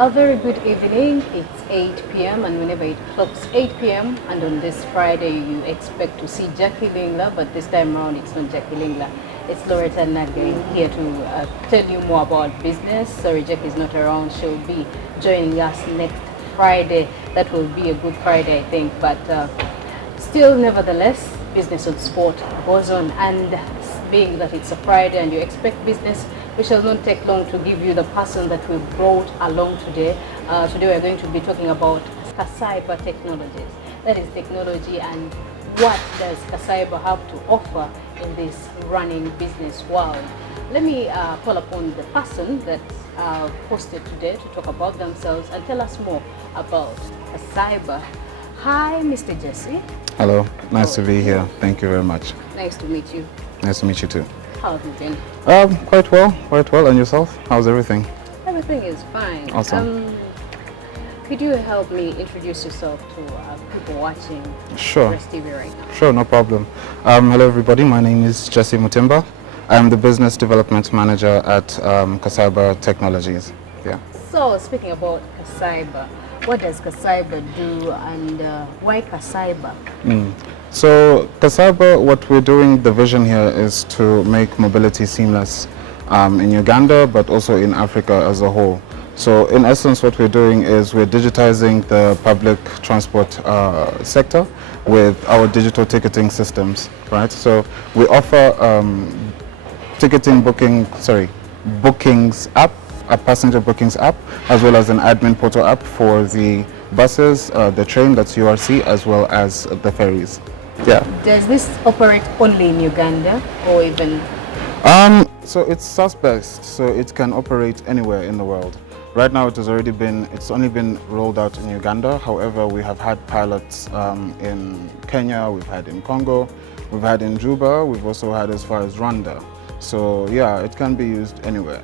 A very good evening. It's 8 p.m. and whenever it clocks 8 p.m. and on this Friday you expect to see Jackie Lingla, but this time around it's not Jackie Lingla. It's Laurettah Naggayi here to tell you more about business. Sorry, Jackie is not around. She'll be joining us next Friday. That will be a good Friday, I think. But still, nevertheless, business on sport goes on. And being that it's a Friday and you expect business, we shall not take long to give you the person that we brought along today. Today we're going to be talking about Kacyber technologies. That is technology and what does Kacyber have to offer in this running business world. Let me call upon the person that hosted today to talk about themselves and tell us more about Kacyber. Hi, Mr. Jesse. Hello, nice to be here. Thank you very much. Nice to meet you. Nice to meet you too. How have you been? Quite well. And yourself? How's everything? Everything is fine. Awesome. Could you help me introduce yourself to people watching Sure. Press TV right now? Sure, no problem. Hello everybody, my name is Jesse Mutimba. I'm the Business Development Manager at Kacyber Technologies. Yeah. So, speaking about Kacyber, what does Kacyber do and why Kacyber? So Kacyber, what we're doing, the vision here is to make mobility seamless in Uganda, but also in Africa as a whole. So in essence, what we're doing is we're digitizing the public transport sector with our digital ticketing systems, right? So we offer bookings app, a passenger bookings app, as well as an admin portal app for the buses, the train, that's URC, as well as the ferries. Yeah. Does this operate only in Uganda or even? So it's SaaS-based, so it can operate anywhere in the world. Right now it's only been rolled out in Uganda. However, we have had pilots in Kenya, we've had in Congo, we've had in Juba, we've also had as far as Rwanda. So yeah, it can be used anywhere.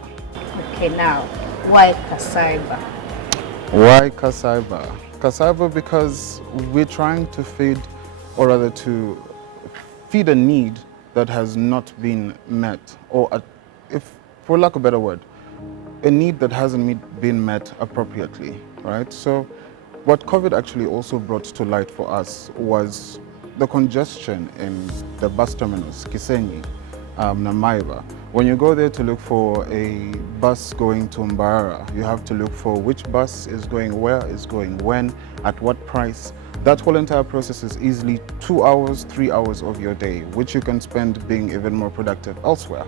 Okay, now, why Kacyber? Why Kacyber? Kacyber because we're trying to feed a need that has not been met, or if, for lack of a better word, a need that hasn't been met appropriately, right? So what COVID actually also brought to light for us was the congestion in the bus terminals, Kisenyi, Namaiba. When you go there to look for a bus going to Mbarara, you have to look for which bus is going where, is going when, at what price. That whole entire process is easily 2 hours, 3 hours of your day, which you can spend being even more productive elsewhere.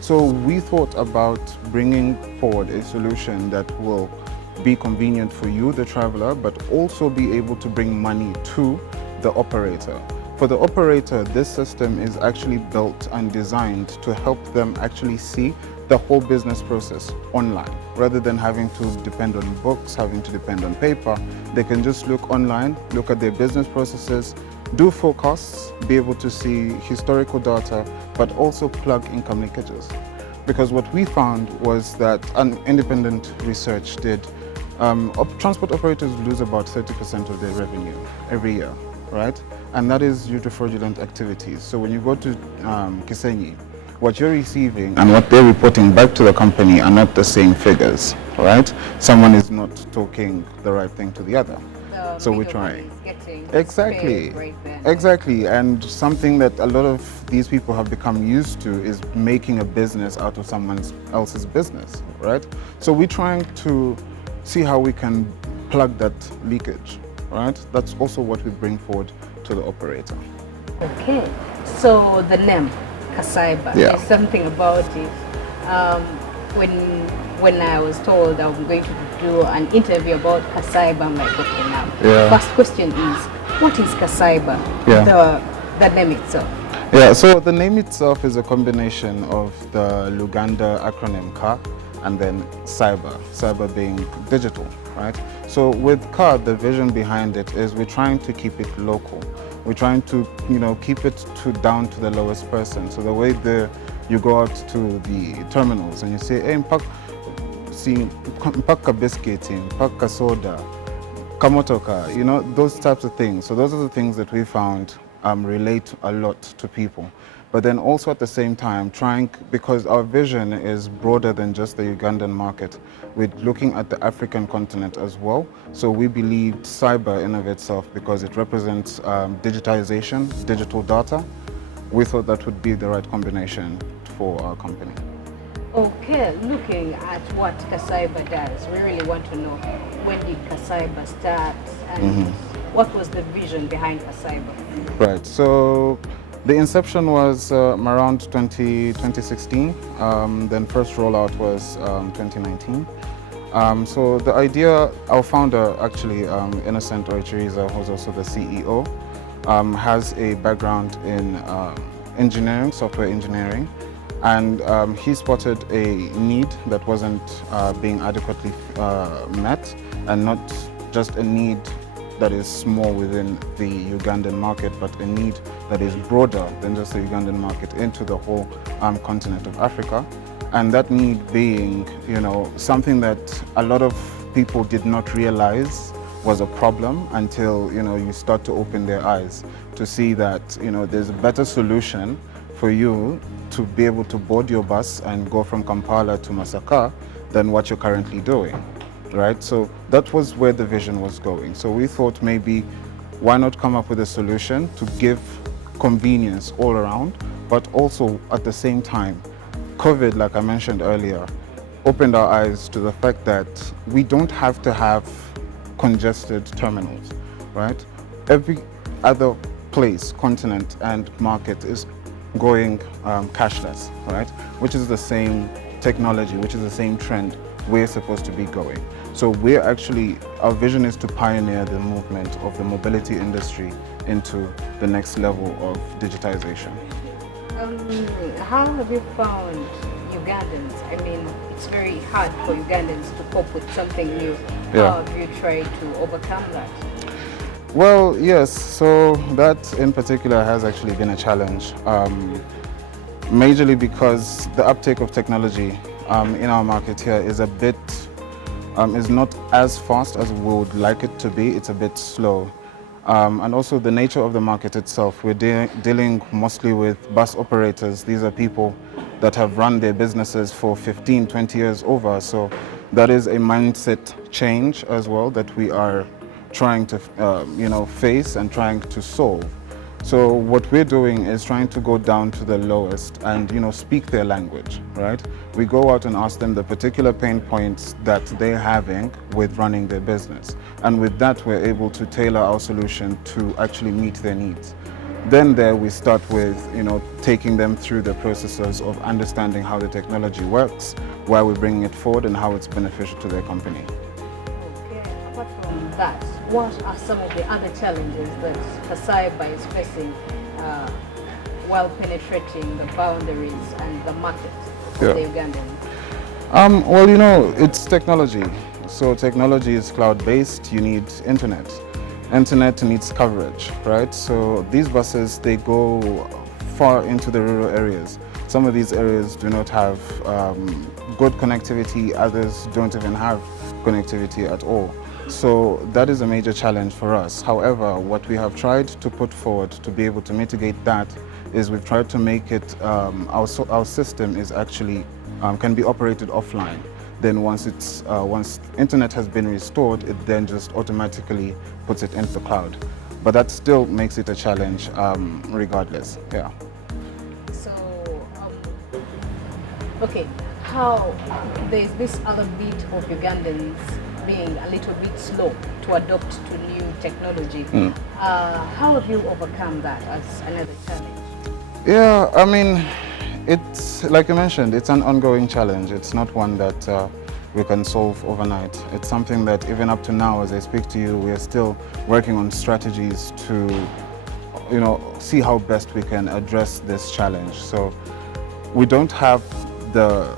So we thought about bringing forward a solution that will be convenient for you, the traveler, but also be able to bring money to the operator. For the operator, this system is actually built and designed to help them actually see the whole business process online. Rather than having to depend on books, having to depend on paper, they can just look online, look at their business processes, do forecasts, be able to see historical data, but also plug income linkages. Because what we found was that an independent research did, transport operators lose about 30% of their revenue every year, right? And that is due to fraudulent activities. So when you go to Kisenyi, what you're receiving and what they're reporting back to the company are not the same figures, right? Someone is not talking the right thing to the other. So we're trying. Exactly. And something that a lot of these people have become used to is making a business out of someone else's business, right? So we're trying to see how we can plug that leakage, right? That's also what we bring forward to the operator. Okay, so the name Kacyber, yeah. There's something about it. When I was told I'm going to do an interview about Kacyber, I'm like, okay, now. Yeah. First question is, what is Kacyber? Yeah. The name itself. Yeah, so the name itself is a combination of the Luganda acronym Ka and then cyber being digital, right? So with Ka, the vision behind it is we're trying to keep it local. We're trying to, keep it down to the lowest person. So the way you go out to the terminals and you say, hey, mpaka biscuit, mpaka soda, kamotoka, those types of things. So those are the things that we found relate a lot to people. but then also at the same time trying, because our vision is broader than just the Ugandan market, we're looking at the African continent as well. So we believed cyber in of itself, because it represents digitization, digital data. We thought that would be the right combination for our company. Okay, looking at what Kacyber does, we really want to know, when did Kacyber start and what was the vision behind Kacyber? Right, so the inception was around 2016, then first rollout was 2019. So the idea, our founder actually, Innocent Oichiriza, who's also the CEO, has a background in engineering, software engineering, and he spotted a need that wasn't being adequately met, and not just a need that is small within the Ugandan market, but a need that is broader than just the Ugandan market into the whole continent of Africa. And that need being, something that a lot of people did not realize was a problem until, you start to open their eyes to see that, there's a better solution for you to be able to board your bus and go from Kampala to Masaka than what you're currently doing, right? So that was where the vision was going. So we thought, maybe why not come up with a solution to give convenience all around, but also at the same time, COVID, like I mentioned earlier, opened our eyes to the fact that we don't have to have congested terminals, right? Every other place, continent and market is going cashless, right? Which is the same technology, which is the same trend we're supposed to be going. So we're actually, our vision is to pioneer the movement of the mobility industry into the next level of digitization. How have you found Ugandans? I mean, it's very hard for Ugandans to cope with something new. How have you tried to overcome that? Well, yes, so that in particular has actually been a challenge, majorly because the uptake of technology in our market here is a bit, is not as fast as we would like it to be. It's a bit slow. And also the nature of the market itself, we're dealing mostly with bus operators. These are people that have run their businesses for 15, 20 years over. So that is a mindset change as well that we are trying to face and trying to solve. So what we're doing is trying to go down to the lowest and speak their language, right? We go out and ask them the particular pain points that they're having with running their business. And with that, we're able to tailor our solution to actually meet their needs. Then there we start with taking them through the processes of understanding how the technology works, why we're bringing it forward, and how it's beneficial to their company. Okay, apart from that, what are some of the other challenges that Kacyber is facing while penetrating the boundaries and the market of the Ugandans? Well, it's technology. So technology is cloud-based. You need internet. Internet needs coverage, right? So these buses, they go far into the rural areas. Some of these areas do not have good connectivity. Others don't even have connectivity at all. So that is a major challenge for us. However, what we have tried to put forward to be able to mitigate that is we've tried to make it, our system is actually, can be operated offline. Then once internet has been restored, it then just automatically puts it into the cloud. But that still makes it a challenge regardless, yeah. So, okay, how there's this other bit of Ugandans being a little bit slow to adopt to new technology. How have you overcome that as another challenge? Yeah, I mean, it's like you mentioned, it's an ongoing challenge. It's not one that we can solve overnight. It's something that even up to now, as I speak to you, we are still working on strategies to, see how best we can address this challenge. So we don't have the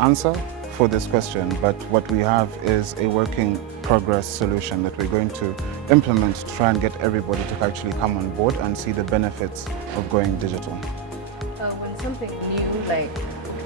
answer for this question, but what we have is a working progress solution that we're going to implement to try and get everybody to actually come on board and see the benefits of going digital. When something new like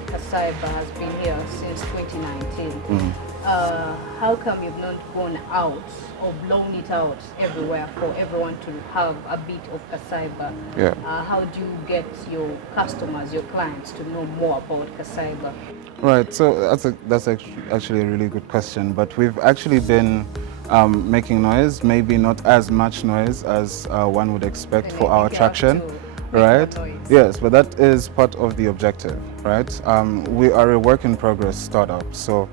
Kacyber has been here since 2019, how come you've not gone out or blown it out everywhere for everyone to have a bit of Kacyber? Yeah. How do you get your customers, your clients to know more about Kacyber? Right. So that's actually a really good question. But we've actually been making noise, maybe not as much noise as one would expect Then for I our think you have traction, to make more right? noise. Yes, but that is part of the objective, right? We are a work in progress startup, so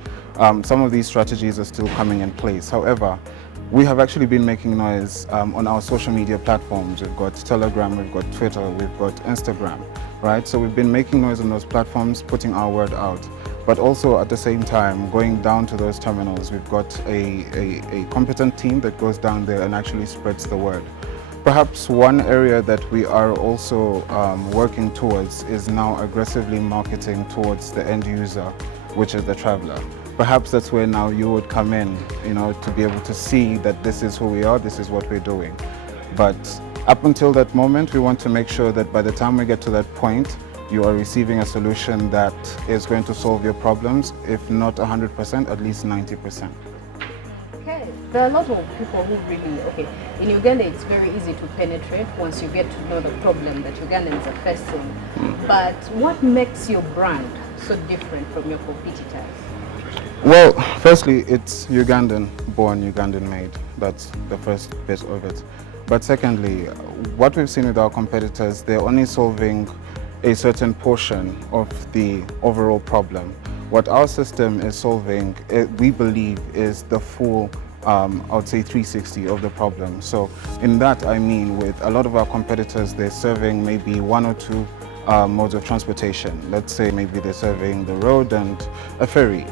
some of these strategies are still coming in place. However, we have actually been making noise on our social media platforms. We've got Telegram, we've got Twitter, we've got Instagram, right? So we've been making noise on those platforms, putting our word out. But also at the same time, going down to those terminals, we've got a competent team that goes down there and actually spreads the word. Perhaps one area that we are also working towards is now aggressively marketing towards the end user, which is the traveler. Perhaps that's where now you would come in, to be able to see that this is who we are, this is what we're doing. But up until that moment, we want to make sure that by the time we get to that point, you are receiving a solution that is going to solve your problems, if not 100%, at least 90%. Okay, there are a lot of people who really, okay, in Uganda it's very easy to penetrate once you get to know the problem that Ugandans are facing. But what makes your brand so different from your competitors? Well, firstly, it's Ugandan born, Ugandan made. That's the first bit of it. But secondly, what we've seen with our competitors, they're only solving a certain portion of the overall problem. What our system is solving, we believe, is the full, I would say 360 of the problem. So in that, I mean, with a lot of our competitors, they're serving maybe one or two modes of transportation. Let's say maybe they're serving the road and a ferry.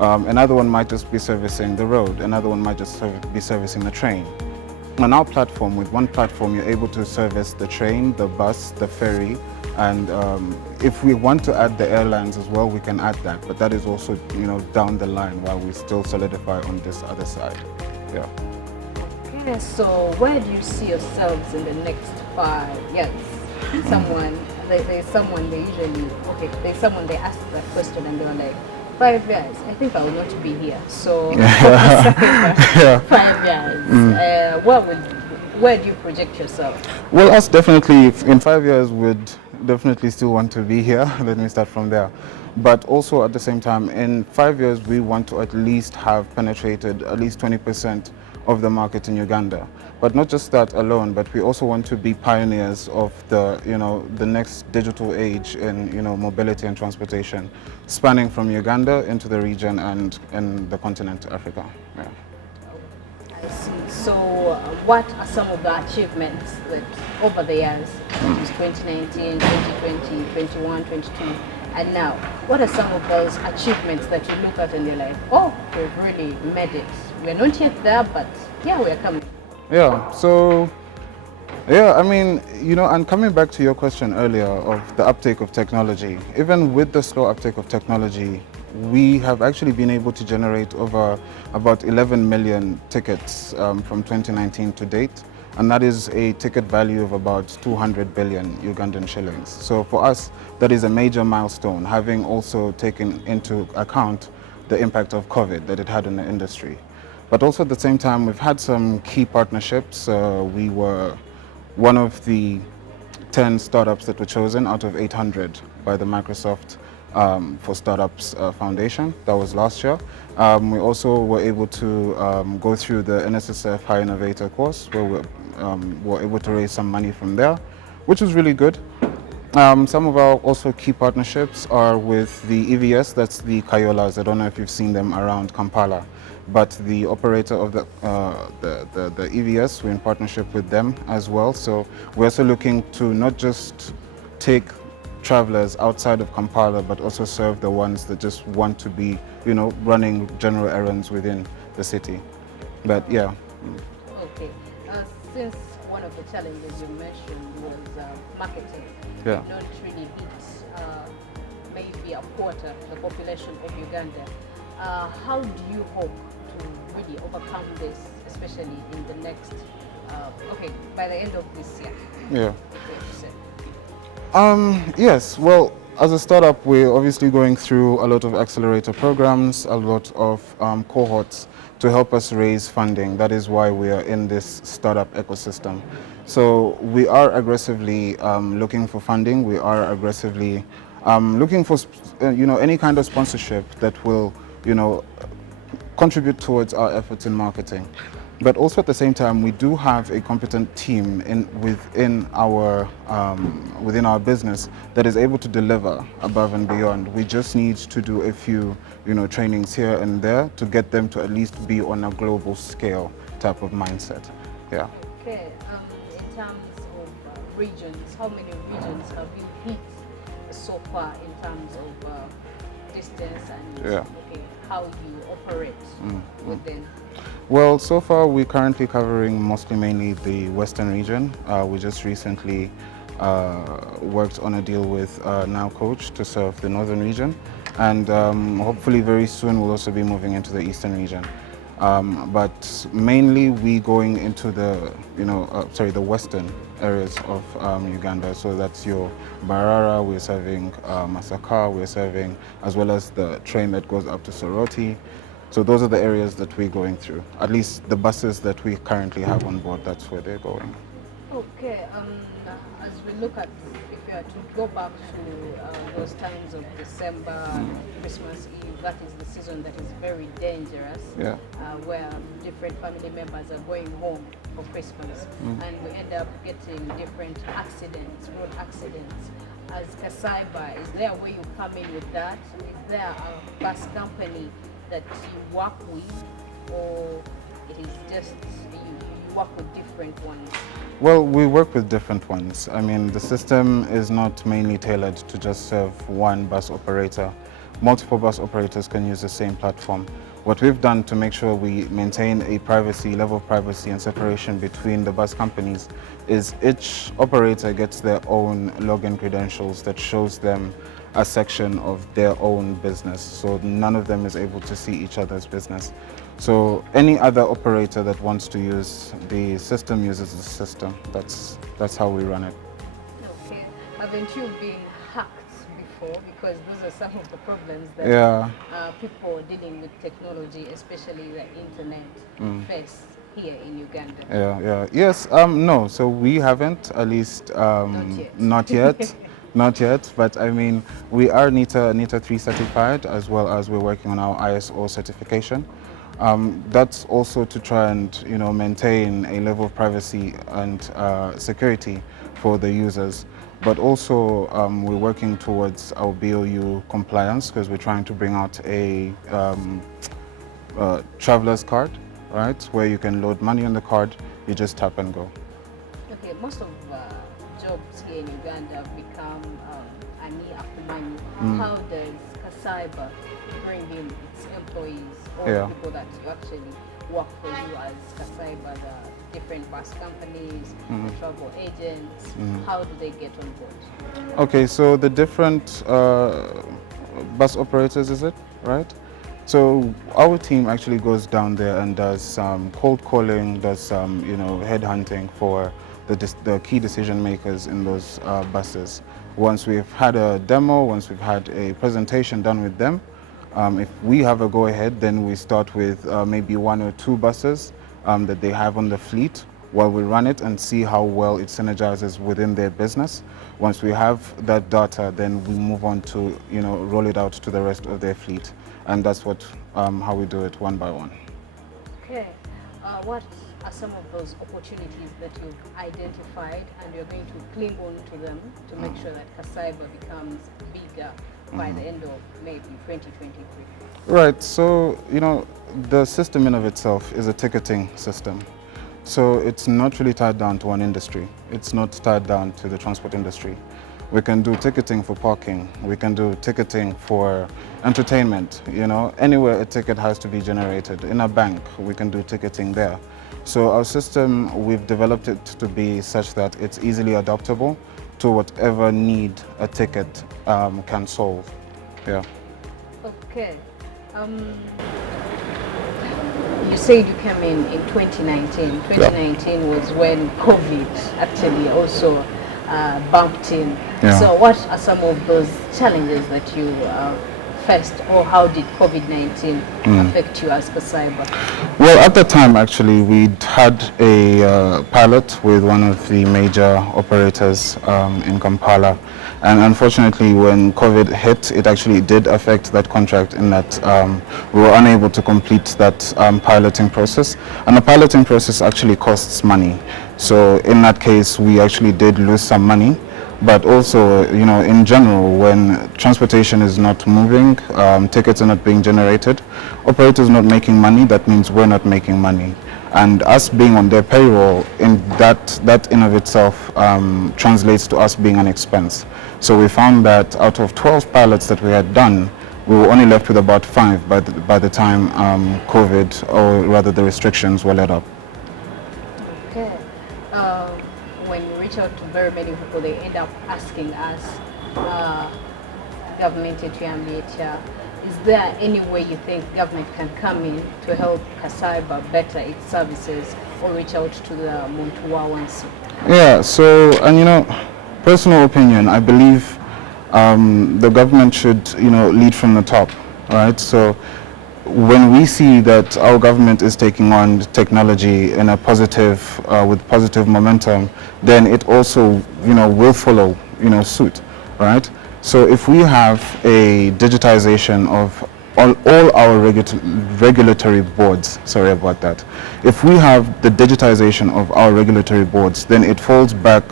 Another one might just be servicing the road. Another one might just be servicing the train. On our platform, with one platform, you're able to service the train, the bus, the ferry, and if we want to add the airlines as well, we can add that. But that is also, down the line while we still solidify on this other side. Yeah. Okay, so where do you see yourselves in the next 5 years? There's someone they usually, okay, there's someone they ask that question and they're like, 5 years, I think I will not be here. So, Yeah. 5 years, where do you project yourself? Well, us definitely, in 5 years, would definitely still want to be here. Let me start from there. But also at the same time, in 5 years, we want to at least have penetrated at least 20% of the market in Uganda. But not just that alone, but we also want to be pioneers of the next digital age in, mobility and transportation, spanning from Uganda into the region and in the continent Africa. Yeah. I see. So, what are some of the achievements that over the years, that is 2019, 2020, 21, 22, and now, what are some of those achievements that you look at and you're like, oh, we've really made it. We're not yet there, but yeah, we're coming. Yeah, so, yeah, I mean, and coming back to your question earlier of the uptake of technology, even with the slow uptake of technology, we have actually been able to generate over about 11 million tickets from 2019 to date. And that is a ticket value of about 200 billion Ugandan shillings. So for us, that is a major milestone, having also taken into account the impact of COVID that it had on the industry. But also at the same time, we've had some key partnerships. We were one of the 10 startups that were chosen out of 800 by the Microsoft for Startups Foundation. That was last year. We also were able to go through the NSSF High Innovator course, where we were able to raise some money from there, which was really good. Some of our also key partnerships are with the EVS, that's the Kayolas. I don't know if you've seen them around Kampala, but the operator of the EVS, we're in partnership with them as well. So we're also looking to not just take travelers outside of Kampala, but also serve the ones that just want to be, running general errands within the city. But yeah. Okay. Since one of the challenges you mentioned was marketing, Yeah. not really hit maybe a quarter the population of Uganda. How do you hope to really overcome this, especially in the next, by the end of this year? Yeah. Okay, you said. Yes, well, as a startup, we're obviously going through a lot of accelerator programs, a lot of cohorts to help us raise funding. That is why we are in this startup ecosystem. So we are aggressively looking for funding. We are aggressively looking for, any kind of sponsorship that will, contribute towards our efforts in marketing. But also at the same time, we do have a competent team within our business that is able to deliver above and beyond. We just need to do a few, trainings here and there to get them to at least be on a global scale type of mindset. Yeah. Okay. In terms of regions, how many regions have you hit so far in terms of distance and how you operate with them? Well, so far we're currently covering mainly the Western region. We just recently worked on a deal with Now Coach to serve the Northern region, and hopefully very soon we'll also be moving into the Eastern region. But mainly we going into the the Western areas of Uganda. So that's your Barara, we're serving Masaka, we're serving, as well as the train that goes up to Soroti. So those are the areas that we're going through. At least the buses that we currently have on board, that's where they're going. Okay, as we look at, if you are to go back to those times of December, Christmas Eve, that is the season that is very dangerous, where different family members are going home for Christmas, and we end up getting different accidents, road accidents. As Kacyber, is there a way you come in with that? Is there a bus company that you work with, or it is just you work with different ones? Well, we work with different ones. I mean, the system is not mainly tailored to just serve one bus operator. Multiple bus operators can use the same platform. What we've done to make sure we maintain a level of privacy and separation between the bus companies is each operator gets their own login credentials that shows them a section of their own business. So none of them is able to see each other's business. So any other operator that wants to use the system uses the system. That's how we run it. Okay. Haven't you been hacked before? Because those are some of the problems that people dealing with technology, especially the internet, face here in Uganda. Yes, no, so we haven't, at least not yet. Not yet, but I mean, we are NITA 3 certified, as well as we're working on our ISO certification. That's also to try and maintain a level of privacy and security for the users. But also we're working towards our BOU compliance, because we're trying to bring out a traveler's card, right, where you can load money on the card, you just tap and go. Okay, most of jobs here in Uganda have become ani after money. How does Kacyber bring in its employees or people that you actually work for you as Kacyber, the different bus companies, the travel agents? How do they get on board? Okay, so the different bus operators, is it, right? So our team actually goes down there and does some cold calling, does some headhunting for the key decision makers in those buses. Once we've had a demo, once we've had a presentation done with them, if we have a go-ahead, then we start with maybe 1 or 2 buses that they have on the fleet while we run it and see how well it synergizes within their business. Once we have that data, then we move on to roll it out to the rest of their fleet, and that's how we do it one by one. Okay, what are some of those opportunities that you've identified and you're going to cling on to them to make sure that Kacyber becomes bigger by the end of maybe 2023? Right, so the system in of itself is a ticketing system. So it's not really tied down to one industry. It's not tied down to the transport industry. We can do ticketing for parking. We can do ticketing for entertainment. Anywhere a ticket has to be generated. In a bank, we can do ticketing there. So our system, we've developed it to be such that it's easily adaptable to whatever need a ticket can solve. Yeah. Okay. You said you came in 2019. 2019 was when COVID actually also bumped in. Yeah. So what are some of those challenges that you faced, or how did COVID-19 affect you as Kacyber? Well, at the time, actually, we'd had a pilot with one of the major operators in Kampala. And unfortunately, when COVID hit, it actually did affect that contract in that we were unable to complete that piloting process. And the piloting process actually costs money. So in that case, we actually did lose some money. But also, you know, in general, when transportation is not moving, tickets are not being generated, operators not making money, that means we're not making money. And us being on their payroll, that in of itself translates to us being an expense. So we found that out of 12 pilots that we had done, we were only left with about 5 by the time COVID, or rather the restrictions, were let up. Okay. When we reach out to very many people, they end up asking us, government yetu, is there any way you think government can come in to help Kacyber better its services, or reach out to the Muntu Wawansi? Yeah, so, and you know, personal opinion, I believe the government should, you know, lead from the top, right? So when we see that our government is taking on technology in a positive, with positive momentum, then it also, you know, will follow, you know, suit, right? So if we have a digitization of all our regulatory boards, sorry about that. If we have the digitization of our regulatory boards, then it falls back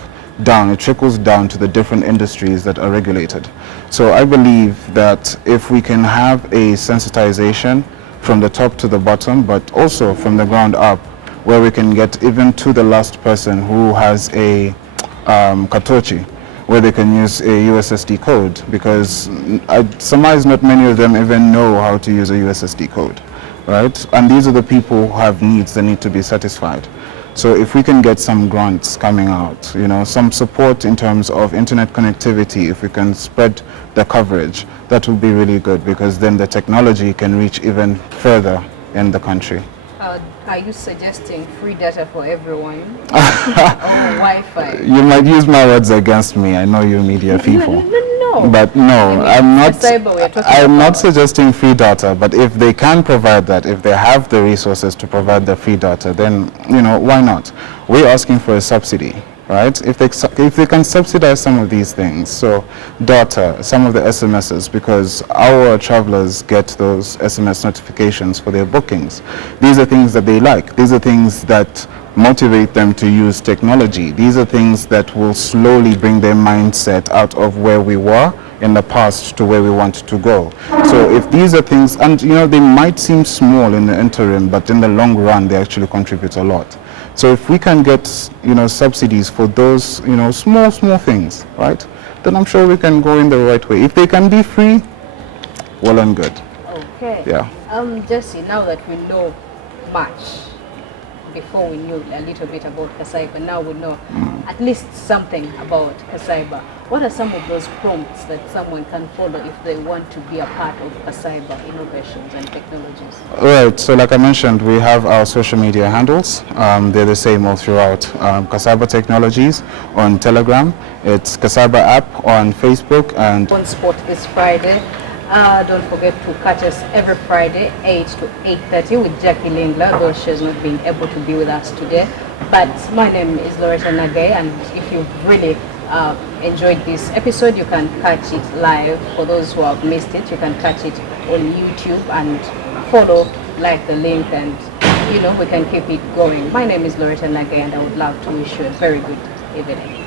down, it trickles down to the different industries that are regulated. So I believe that if we can have a sensitization from the top to the bottom, but also from the ground up, where we can get even to the last person who has a katochi, where they can use a USSD code, because I surmise not many of them even know how to use a USSD code, right? And these are the people who have needs that need to be satisfied. So if we can get some grants coming out, you know, some support in terms of internet connectivity, if we can spread the coverage, that would be really good, because then the technology can reach even further in the country. Are you suggesting free data for everyone or Wi-Fi? You might use my words against me. I know you media people. No. But no, I mean, I'm not. Kacyber, we're talking I'm not about. suggesting free data. But if they can provide that, if they have the resources to provide the free data, then you know, why not? We're asking for a subsidy, right? If they can subsidize some of these things, so data, some of the SMSs, because our travelers get those SMS notifications for their bookings. These are things that they like. These are things that motivate them to use technology. These are things that will slowly bring their mindset out of where we were in the past to where we want to go. So if these are things, and you know, they might seem small in the interim, but in the long run, they actually contribute a lot. So if we can get, you know, subsidies for those, you know, small things, right, then I'm sure we can go in the right way. If they can be free, well and good. Okay. Yeah. Jesse, now that we know much, before we knew a little bit about Kacyber, now we know at least something about Kacyber. What are some of those prompts that someone can follow if they want to be a part of Kacyber innovations and technologies? Right, so like I mentioned, we have our social media handles. They're the same all throughout. Kacyber Technologies on Telegram. It's Kacyber app on Facebook, and On spot this Friday. Don't forget to catch us every Friday, 8 to 8:30 with Jackie Lingler, though she's not been able to be with us today. But my name is Laurettah Naggayi, and if you've really enjoyed this episode, you can catch it live. For those who have missed it, you can catch it on YouTube and follow, like the link, and you know, we can keep it going. My name is Laurettah Naggayi, and I would love to wish you a very good evening.